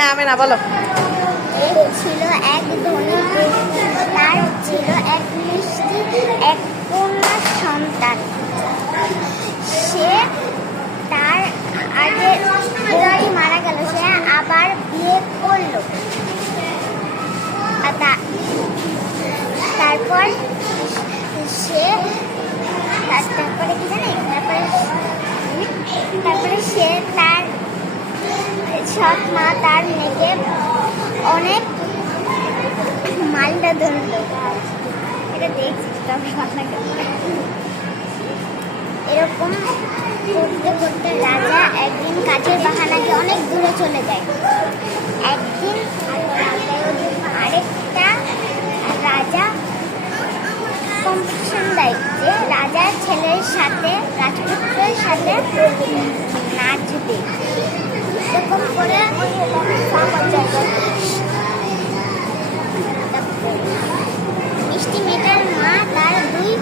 হ্যাঁ আমি না বলো। ছিল এক ধনী ব্যক্তি, তার ছিল এক মিষ্টি এক কন্যা সন্তান। সে তার আগে বউটি মারা গেল, সে আবার বিয়ে করলো। তারপর সে তারপরে কি জানে, তারপরে সে তার সৎ মা তার মেয়েকে অনেক মালটা ধরল। এটা দেখছি এরকম করতে করতে রাজা একদিন কাজের বাহানাকে অনেক দূরে চলে যায়। একদিন আরেকটা রাজা কম্পিটিশন দেয় যে রাজার ছেলের সাথে রাজপুত্রের সাথে নাচবে। এরকম করে মিষ্টি মেয়েটার মা তার দুই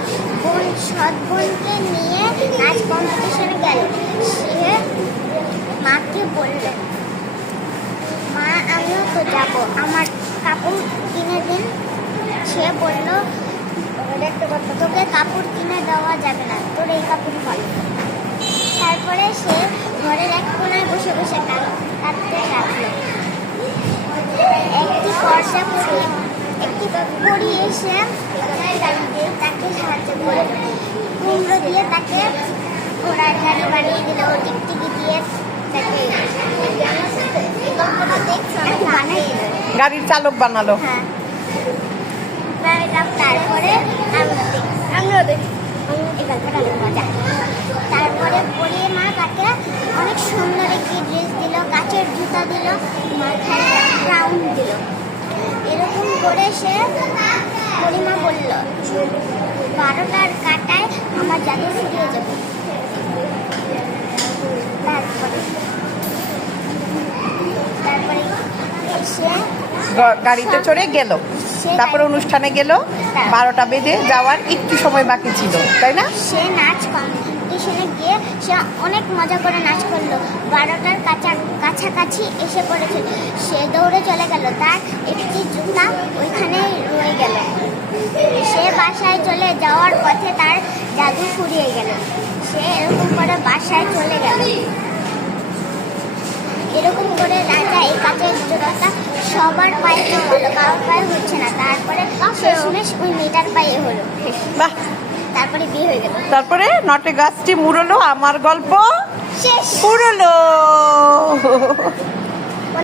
বোন সৎ বোনকে নিয়ে নাচ কম্পিটিশনে গেল। সে মাকে বললেন, মা আমিও তো যাব, আমার কাপড় কিনে দিন। সে বলল, তোকে কাপড় কিনে দেওয়া যাবে না, তোর এই কাপড়ই ভালো। তারপরে সে ঘরের এক কোনায় বসে বসে কাঁদতে লাগলো। একটি পরী এসে তাকে সাহায্য করে, কুমড়ো দিয়ে তাকে ঘোড়ার গাড়ি বানিয়ে দিল, টিকটিকি দিয়ে তাকে গাড়ির চালক বানালো। হ্যাঁ, তারপরে আমিও দেখি এই গল্পটা অনেক মজা। তারপরে পরে মা তাকে অনেক সুন্দর একটি ড্রেস দিল, কাচের জুতা দিল, মাথায় ক্রাউন দিল। এরকম করে সে পরিমা বলল, 12টার কাটায় আমার জাদু ফুরিয়ে যাবে। তারপরে সে গাড়িতে চড়ে গেল, তারপরে অনুষ্ঠানে গেল। 12টা বেজে যাওয়ার একটু সময় বাকি ছিল, তাই না? সে নাচ কম্পিটিশনে গিয়ে সে অনেক মজা করে নাচ করলো। 12টার কাছাকাছি এসে পড়েছিল। সে দৌড়ে চলে গেল, তার একটি জুতা ওইখানেই রয়ে গেল। সে বাসায় চলে যাওয়ার পথে তার জাদু ফুরিয়ে গেল। সে এরকম করে বাসায় চলে গেল। এরকম করে রাজা এই কাচের জুতাটা সবার পায়ে হলো, কারোর পায়ে হচ্ছে না। তারপরে শেষমেশ ওই মেয়েটার পায়ে হলো। বাহ, তারপরে বিয়ে হয়ে গেল। তারপরে নটে গাছটি মুড়লো, আমার গল্প শেষ। পুরলো।